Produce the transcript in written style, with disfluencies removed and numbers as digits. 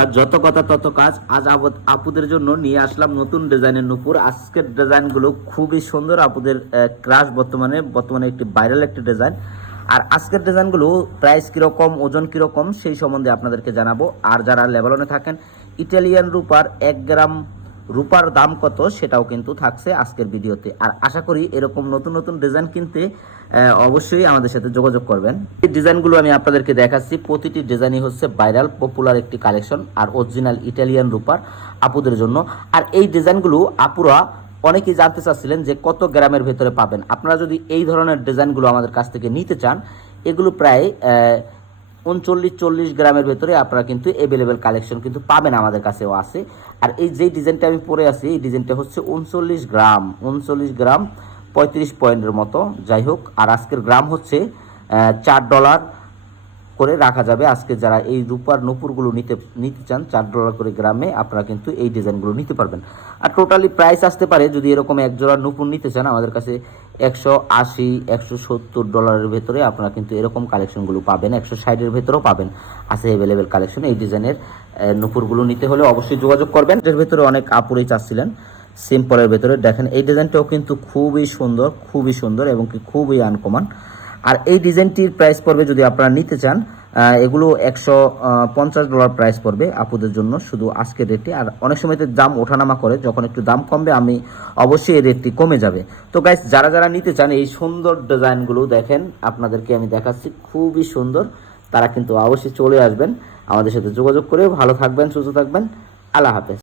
আর যত কথা তত কাজ। আজ আপুদের জন্য নিয়ে আসলাম নতুন ডিজাইনের নূপুর। আজকের ডিজাইনগুলো খুবই সুন্দর, আপুদের ক্রাশ বর্তমানে একটি ভাইরাল একটি ডিজাইন। আর আজকের ডিজাইনগুলো প্রাইস কিরকম, ওজন কিরকম সেই সম্বন্ধে আপনাদেরকে জানাবো। আর যারা লেবাননে থাকেন, ইটালিয়ান রূপার 1 গ্রাম রূপার দাম কত সেটাও কিন্তু থাকছে আজকের ভিডিওতে। আর আশা করি এরকম নতুন নতুন ডিজাইন কিনতে অবশ্যই আমাদের সাথে যোগাযোগ করবেন। এই ডিজাইনগুলো আমি আপনাদেরকে দেখাচ্ছি, প্রতিটি ডিজাইনই হচ্ছে ভাইরাল পপুলার একটি কালেকশন আর অরিজিনাল ইটালিয়ান রূপার আপুদের জন্য। আর এই ডিজাইনগুলো আপুরা অনেকেই জানতে চাচ্ছিলেন যে কত গ্রামের ভেতরে পাবেন। আপনারা যদি এই ধরনের ডিজাইনগুলো আমাদের কাছ থেকে নিতে চান, এগুলো প্রায় 39-40 গ্রামের ভেতরে আপনারা কিন্তু অ্যাভেলেবেল কালেকশন কিন্তু পাবেন, আমাদের কাছেও আছে। আর এই যে ডিজাইনটা আমি পরে আছি, এই ডিজাইনটা হচ্ছে 39 গ্রাম 35 পয়েন্টের মতো, যাই হোক। আর আজকের গ্রাম হচ্ছে $4 করে রাখা যাবে। আজকে যারা এই রূপার নূপুরগুলো নিতে চান, $4 করে গ্রামে আপনারা কিন্তু এই ডিজাইনগুলো নিতে পারবেন। আর টোটালি প্রাইস আসতে পারে, যদি এরকম এক জোড়া নূপুর নিতে চান আমাদের কাছে, $180-170 ভেতরে আপনারা কিন্তু এরকম কালেকশনগুলো পাবেন। 160 ভেতরেও পাবেন, আছে অ্যাভেলেবেল কালেকশন। এই ডিজাইনের নূপুরগুলো নিতে হলে অবশ্যই যোগাযোগ করবেন। এর ভেতরে অনেক আপুরেই চাচ্ছিলেন সিম্পলের ভেতরে। দেখেন এই ডিজাইনটাও কিন্তু খুবই সুন্দর এবং কি খুবই আনকমন। আর এই ডিজাইনটির প্রাইস পড়বে, যদি আপনারা নিতে চান, এগুলো $150 প্রাইস পড়বে আপুদের জন্য শুধু আজকের রেটে। আর অনেক সময় দাম ওঠানামা করে, যখন একটু দাম কমবে আমি অবশ্যই এই রেটটি কমে যাবে। তো গাইস, যারা নিতে চান এই সুন্দর ডিজাইনগুলো, দেখেন আপনাদেরকে আমি দেখাচ্ছি, খুবই সুন্দর, তারা কিন্তু অবশ্যই চলে আসবেন আমাদের সাথে যোগাযোগ করে। ভালো থাকবেন, সুস্থ থাকবেন, আল্লাহ হাফেজ।